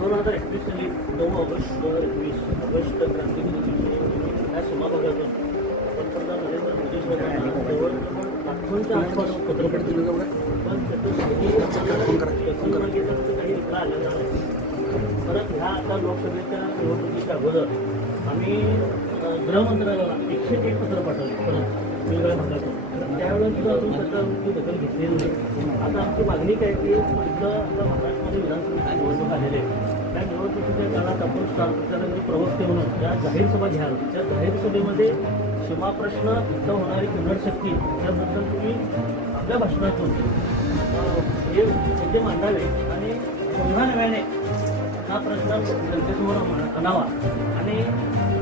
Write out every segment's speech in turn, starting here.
दोन हजार एकवीस साली नऊ ऑगस्ट दोन हजार एकवीस ऑगस्ट क्रांतीच्या या सीमाभागातून पंतप्रधान नरेंद्र मोदी साहेबांना जवळजवळ लाखोंच्या आसपास पत्र जाऊ पण त्याचं काही आपल्याला आलेला नाही परत ह्या आता लोकसभेच्या निवडणुकीच्या अगोदर आम्ही गृहमंत्रालयाला एकशे एक पत्र पाठवले परत त्यावेळेस सुद्धा अजून सरकारची दखल घेतलेली नाही आता आमची मागणी काय की सुद्धा आता महाराष्ट्रामध्ये विधानसभेची निवडणूक आलेली आहे त्या निवडणुकीच्या काळात आपण स्टार प्रचारांची प्रवक्ते म्हणून त्या जाहीर सभा घ्याल त्या जाहीर सभेमध्ये सीमा प्रश्न इथं होणारी किंमत शक्ती याबद्दल तुम्ही आपल्या भाषणातून हे मुद्दे मांडावे आणि पुन्हा नव्याने हा प्रश्न जनतेसमोर आणावा आणि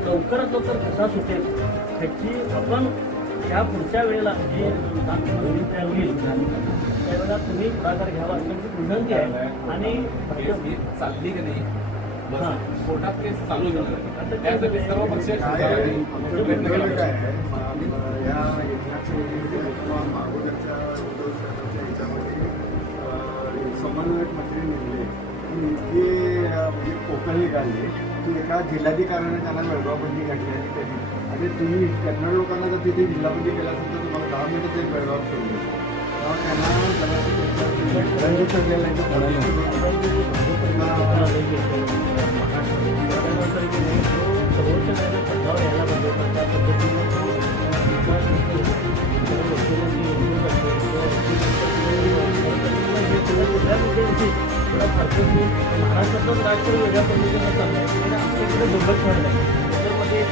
लवकरात लवकर कसा सुटेल ह्याची आपण ह्या पुढच्या वेळेला जे विधानसभा होईल त्यावेळेला तुम्ही पुढाकार घ्यावा अशी आमची विनंती आहे. आणि चालली की नाही. कोर्टात केस चालू झालं त्यासाठी सर्व पक्ष समन्वयक मंत्री नेमले. की अं, म्हणजे कोकण निघाले. की एका जिल्हाधिकाऱ्याने त्यांना बेळगावबंदी घातली आणि त्यांनी आणि तुम्ही कन्नड लोकांना जर तिथे जिल्हाबंदी केला असेल तर तुम्हाला दहा मिनिटं ते बेळगाव सोडले तेव्हा त्यांना जरा महाराष्ट्रातलं राजकारण वेगळ्या पद्धतीने चाललं आहे आमच्या दुर्लक्ष झालं आहे त्याच्यामध्ये